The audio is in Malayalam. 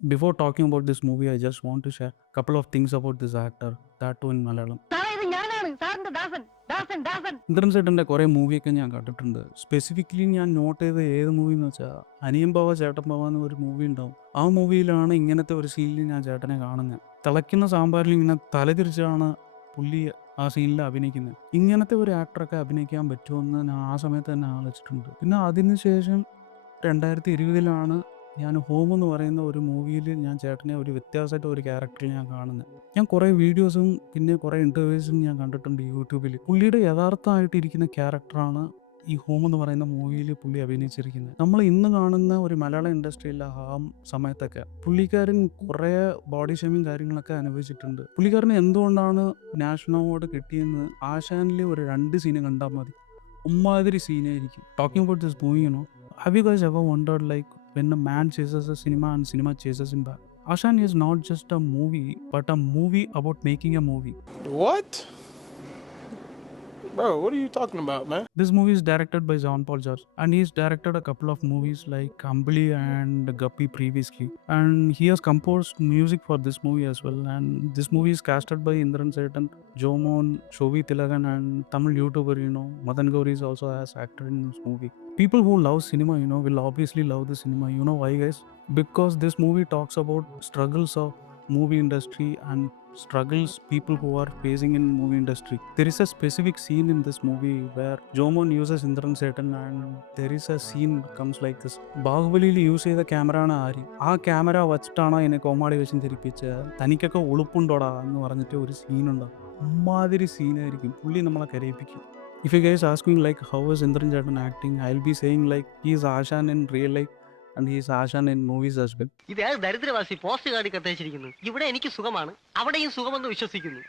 Before talking about this movie, I just want to share a couple of things about this actor, that too in Malayalam. Indran ചേട്ടൻ്റെ കുറേ മൂവിയൊക്കെ ഞാൻ കണ്ടിട്ടുണ്ട്. സ്പെസിഫിക്കലി ഞാൻ നോട്ട് ചെയ്ത ഏത് മൂവി എന്ന് വെച്ചാൽ അനിയൻ ബാവ ചേട്ടൻ ബാവ എന്നൊരു മൂവി ഉണ്ടാവും. ആ മൂവിയിലാണ് ഇങ്ങനത്തെ ഒരു സീനിൽ ഞാൻ ചേട്ടനെ കാണുന്നത്. തിളയ്ക്കുന്ന സാമ്പാറിൽ ഇങ്ങനെ തലതിരിച്ചാണ് പുള്ളി ആ സീനിൽ അഭിനയിക്കുന്നത്. ഇങ്ങനത്തെ ഒരു ആക്ടറൊക്കെ അഭിനയിക്കാൻ പറ്റുമെന്ന് ഞാൻ ആ സമയത്ത് തന്നെ ആലോചിച്ചിട്ടുണ്ട്. പിന്നെ അതിനുശേഷം 2020 ഞാൻ ഹോം എന്ന് പറയുന്ന ഒരു മൂവിയിൽ ഞാൻ ചേട്ടനെ ഒരു വ്യത്യാസമായിട്ട് ഒരു ക്യാരക്ടറിൽ ഞാൻ കാണുന്നത്. ഞാൻ കുറേ വീഡിയോസും പിന്നെ കുറേ ഇൻ്റർവ്യൂസും ഞാൻ കണ്ടിട്ടുണ്ട് യൂട്യൂബിൽ. പുള്ളിയുടെ യഥാർത്ഥമായിട്ടിരിക്കുന്ന ക്യാരക്ടറാണ് ഈ ഹോം എന്ന് പറയുന്ന മൂവിയിൽ പുള്ളി അഭിനയിച്ചിരിക്കുന്നത്. നമ്മൾ ഇന്ന് കാണുന്ന ഒരു മലയാള ഇൻഡസ്ട്രിയിൽ ആ സമയത്തൊക്കെ പുള്ളിക്കാരൻ കുറേ ബോഡി ഷേമിങ് കാര്യങ്ങളൊക്കെ അനുഭവിച്ചിട്ടുണ്ട്. പുള്ളിക്കാരന് എന്തുകൊണ്ടാണ് നാഷണൽ അവാർഡ് കിട്ടിയെന്ന് ആശാനിൽ ഒരു 2 സീന് കണ്ടാൽ മതി, ഉമ്മാതിരി സീനായിരിക്കും. Talking about this movie, have you guys ever wondered like when a man chases a cinema and cinema chases him back? Ashan is not just a movie, but a movie about making a movie. What? Bro, what are you talking about, man? This movie is directed by Jean-Paul George, and he's directed a couple of movies like Ambali and Guppy previously, and he has composed music for this movie as well. And this movie is casted by Indran Setan, Jomon, Shovi Tilagan, and Tamil YouTuber, Madan Gauri is also as actor in this movie. People who love cinema, will obviously love the cinema. You know why, guys? Because this movie talks about struggles of movie industry and struggles people who are facing in movie industry. There is a specific scene in this movie where Jomon uses Indran Setan, and there is a scene comes like this. ബാഹുബലിയിൽ യൂസ് ചെയ്ത ക്യാമറ ആണ് ആരി. ആ ക്യാമറ വച്ചിട്ടാണ് എന്നെ കോമാളി വേഷം ധരിപ്പിച്ച് തനിക്കൊക്കെ ഉളുപ്പുണ്ടോടാ എന്ന് പറഞ്ഞിട്ട് ഒരു സീനുണ്ടാവും. അമ്മാതിരി സീനായിരിക്കും. പുള്ളി നമ്മളെ കരയിപ്പിക്കും. If you guys ask me like how is Indran Setan acting, I'll be saying like he is Ashan in real life and he is Ashan in movies as well. ഇത് ദരിദ്രവാസി പോസ്റ്റ് കാർഡിൽ കത്തയച്ചിരിക്കുന്നു. ഇവിടെ എനിക്ക് സുഖമാണ്, അവിടെയും സുഖമെന്ന് വിശ്വസിക്കുന്നു.